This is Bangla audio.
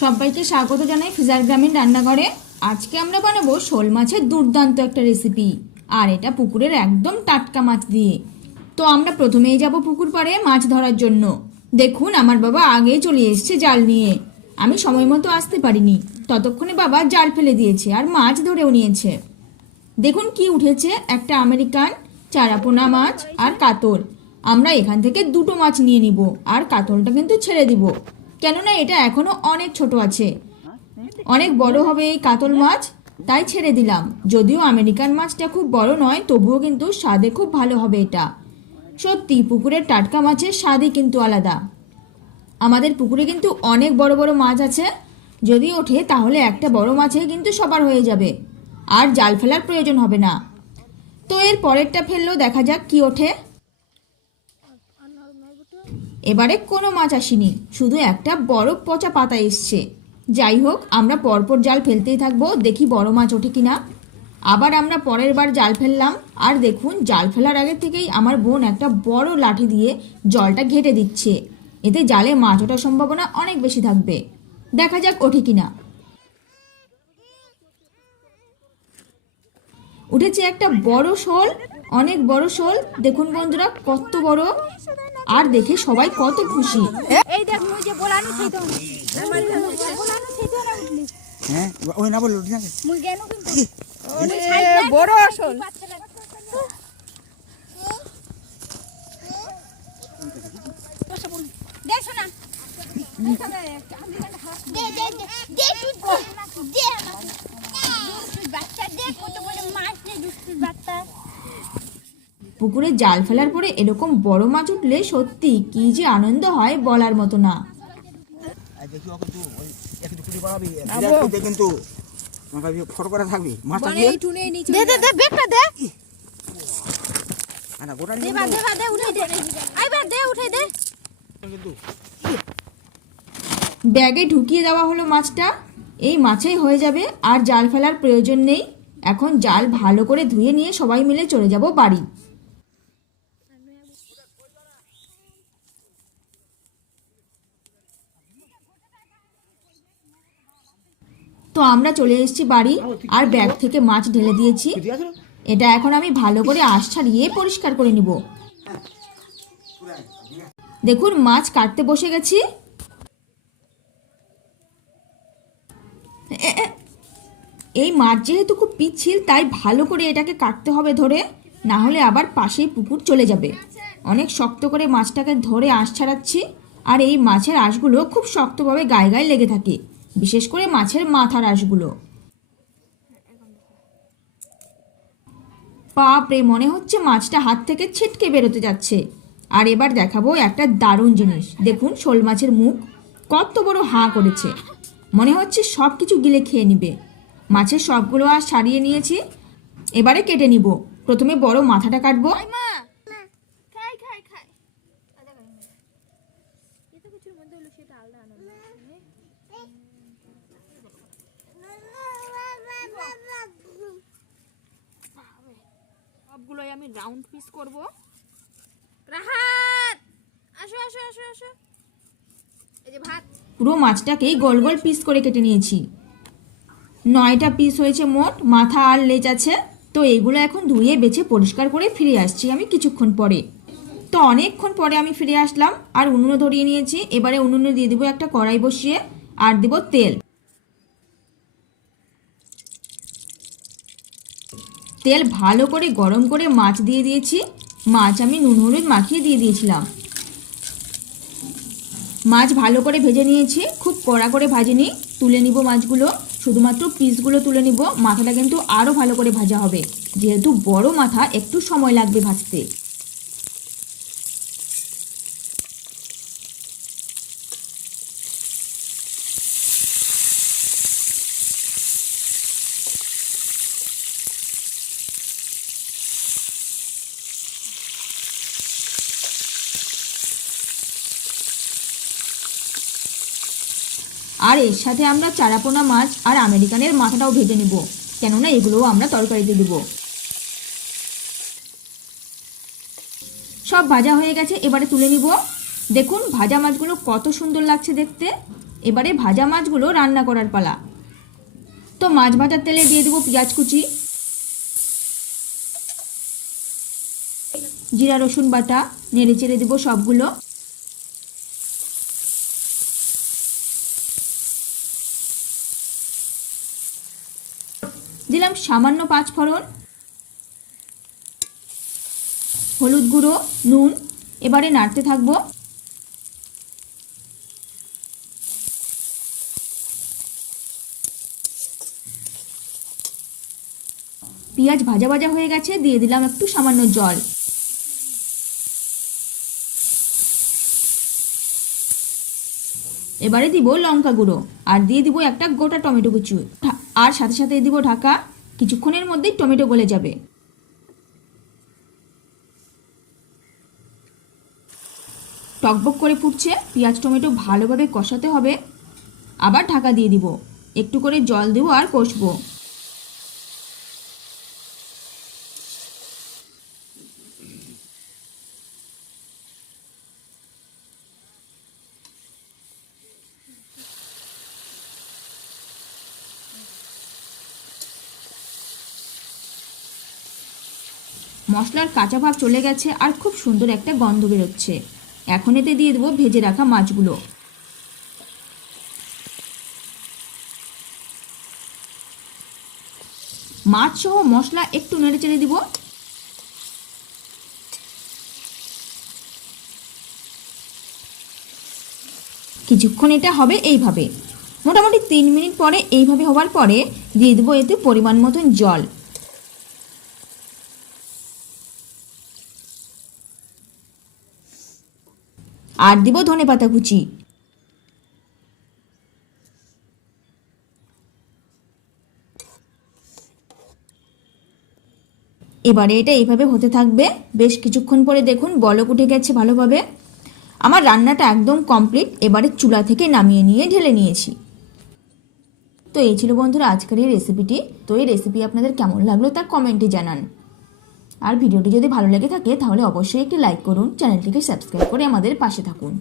সবাইকে স্বাগত জানাই ফিজার গ্রামীণ রান্নাঘরে। আজকে আমরা বানাবো শোল মাছের দুর্দান্ত একটা রেসিপি, আর এটা পুকুরের একদম টাটকা মাছ দিয়ে। তো আমরা প্রথমেই যাব পুকুর পাড়ে মাছ ধরার জন্য। দেখুন আমার বাবা আগেই চলে এসেছে জাল নিয়ে। আমি সময় মতো আসতে পারিনি, ততক্ষণে বাবা জাল ফেলে দিয়েছে আর মাছ ধরেও নিয়েছে। দেখুন কি উঠেছে, একটা আমেরিকান, চারাপোনা মাছ আর কাতল। আমরা এখান থেকে দুটো মাছ নিয়ে নিব, আর কাতলটা কিন্তু ছেড়ে দিব, কেননা এটা এখনো অনেক ছোট আছে। অনেক বড় হবে এই কাতল মাছ, তাই ছেড়ে দিলাম। যদিও আমেরিকান মাছটা খুব বড় নয়, তবুও কিন্তু স্বাদে খুব ভালো হবে এটা। সত্যি পুকুরের টাটকা মাছের স্বাদই কিন্তু আলাদা। আমাদের পুকুরে কিন্তু অনেক বড় বড় মাছ আছে, যদি ওঠে তাহলে একটা বড় মাছে কিন্তু সবার হয়ে যাবে, আর জাল ফেলার প্রয়োজন হবে না। তো এর পরেরটা ফেললেও দেখা যাক কি ওঠে। এবারে কোনো মাছ আসেনি, শুধু একটা বড় পচা পাতা এসছে। যাই হোক, আমরা পরপর জাল ফেলতেই থাকবো, দেখি বড় মাছ ওঠে কিনা। আবার আমরা পরের বার জাল ফেললাম, আর দেখুন জাল ফেলার আগে থেকেই আমার বোন একটা বড় লাঠি দিয়ে জলটা ঘেঁটে দিচ্ছে। এতে জালে মাছ ওঠার সম্ভাবনা অনেক বেশি থাকবে। দেখা যাক ওঠে কিনা। উঠেছে একটা বড় শোল, অনেক বড় শোল। দেখুন বন্ধুরা কত বড়, আর দেখে সবাই কত খুশি। এই দেখ মুই যে বলানি খাইতো না আমার বলানি খাইতো না উঠলি হ্যাঁ ওই না বল উঠি না মুই গেল কিন্তু বড় আসল দেখ শোনা দে দে দে দে বাচ্চা দে কত বড় মাছ নে দুষ্টু বাচ্চা। পুকুরে জাল ফেলার পরে এরকম বড় মাছ উঠলে সত্যি কি যে আনন্দ হয় বলার মতো না। দেখি ওকে তুই ওই একটু কুড়ি বাড়াবি বিরাট কিন্তু আমাকে ফটো করে থাকবি মাছটা দিয়ে টুনে নিচে দে দে দে বেকটা দে আনা গোটা দে বা দে উঠে দে আইবার দে উঠে দে। কিন্তু ব্যাগে ঢুকিয়ে দেওয়া হলো মাছটা, এই মাছেই হয়ে যাবে, আর জাল ফেলার প্রয়োজন নেই। এখন জাল ভালো করে ধুয়ে নিয়ে সবাই মিলে চলে যাব বাড়ি। তো আমরা চলে এসেছি বাড়ি, আর ব্যাগ থেকে মাছ ঢেলে দিয়েছি। এটা এখন আমি ভালো করে আঁশ ছাড়িয়ে পরিষ্কার করে নিব। দেখুন মাছ কাটতে বসে গেছি। এই মাছ যেহেতু খুব পিচ্ছিল, তাই ভালো করে এটাকে কাটতে হবে ধরে, না হলে আবার পাশেই পুকুর চলে যাবে। অনেক শক্ত করে মাছটাকে ধরে আঁশ ছাড়াচ্ছি, আর এই মাছের আঁশগুলো খুব শক্তভাবে গায়ে গায়ে লেগে থাকে, বিশেষ করে মাছের মাথার আঁশগুলো। বাপরে, মনে হচ্ছে মাছটা হাত থেকে ছিটকে বেরোতে যাচ্ছে। আর এবার দেখাবো একটা দারুণ জিনিস। দেখুন শোল মাছের মুখ কত বড় হাঁ করেছে, মনে হচ্ছে সব কিছু গিলে খেয়ে নিবে। মাছের সবগুলো আর ছাড়িয়ে নিয়েছি, এবারে কেটে নিব। প্রথমে বড় মাথাটা কাটবো। খাই খাই খাই এত কিছুর মধ্যে হলো সেটা আলাদা আনন্দ। সবগুলোই আমি রাউন্ড পিস করব। রাহাত আসো আসো আসো আসো এই যে ভাত। পুরো মাছটাকেই গোল গোল পিস করে কেটে নিয়েছি। 9টা পিস হয়েছে মোট, মাথা আর লেজ আছে। তো এইগুলো এখন ধুয়ে বেছে পরিষ্কার করে ফিরে আসছি আমি কিছুক্ষণ পরে। তো অনেকক্ষণ পরে আমি ফিরে আসলাম, আর উনুনে ধরিয়ে নিয়েছি। এবারে উনুনে দিয়ে দেবো একটা কড়াই বসিয়ে, আর দেবো তেল। তেল ভালো করে গরম করে মাছ দিয়ে দিয়েছি। মাছ আমি নুন হলুদ মাখিয়ে দিয়ে দিয়েছিলাম। মাছ ভালো করে ভেজে নিয়েছি, খুব কড়া করে ভাজিনি। তুলে নিব মাছগুলো, শুধুমাত্র পিসগুলো তুলে নিব। মাথাটা কিন্তু আরও ভালো করে ভাজা হবে, যেহেতু বড় মাথা একটু সময় লাগবে ভাজতে। আর এর সাথে আমরা চারাপোনা মাছ আর আমেরিকানের মাথাটাও ভেজে নেব, কেননা এগুলোও আমরা তরকারিতে দেব। সব ভাজা হয়ে গেছে, এবারে তুলে নিব। দেখুন ভাজা মাছগুলো কত সুন্দর লাগছে দেখতে। এবারে ভাজা মাছগুলো রান্না করার পালা। তো মাছ ভাজার তেলে দিয়ে দেবো পেঁয়াজ কুচি, জিরা রসুন বাটা, নেড়ে চেড়ে দেবো সবগুলো। দিলাম সামান্য 5 ফোড়ন, হলুদ গুঁড়ো, নুন। এবারে নাড়তে থাকবো। পেঁয়াজ ভাজা ভাজা হয়ে গেছে, দিয়ে দিলাম একটু সামান্য জল। এবারে দিব লঙ্কা গুঁড়ো আর দিয়ে দিব একটা গোটা টমেটো কুচি, আর সাথে সাথে দিব ঢাকা। কিছুক্ষণের মধ্যেই টমেটো গলে যাবে। টকবক করে ফুটছে, পেঁয়াজ টমেটো ভালোভাবে কষাতে হবে। আবার ঢাকা দিয়ে দিব, একটু করে জল দেবো আর কষবো। মশলার কাঁচা ভাব চলে গেছে আর খুব সুন্দর একটা গন্ধ বেরোচ্ছে। এখন এতে দিয়ে দেবো ভেজে রাখা মাছগুলো। মাছ সহ মশলা একটু নেড়ে চেড়ে দিব। কিছুক্ষণ এটা হবে এইভাবে, মোটামুটি 3 মিনিট পরে এইভাবে হওয়ার পরে দিয়ে দেবো এতে পরিমাণ মতন জল। আর দিব ধনেপাতা কুচি। এবারে এটা এইভাবে হতে থাকবে। বেশ কিছুক্ষণ পরে দেখুন বলক উঠে গেছে ভালোভাবে। আমার রান্নাটা একদম কমপ্লিট। এবারে চুলা থেকে নামিয়ে নিয়ে ঢেলে নিয়েছি। তো এই ছিল বন্ধুরা আজকের এই রেসিপিটি। তো এই রেসিপি আপনাদের কেমন লাগলো তা কমেন্টে জানান। আর ভিডিওটি যদি ভালো লেগে থাকে তাহলে অবশ্যই একটি লাইক করুন, চ্যানেলটিকে সাবস্ক্রাইব করে আমাদের পাশে থাকুন।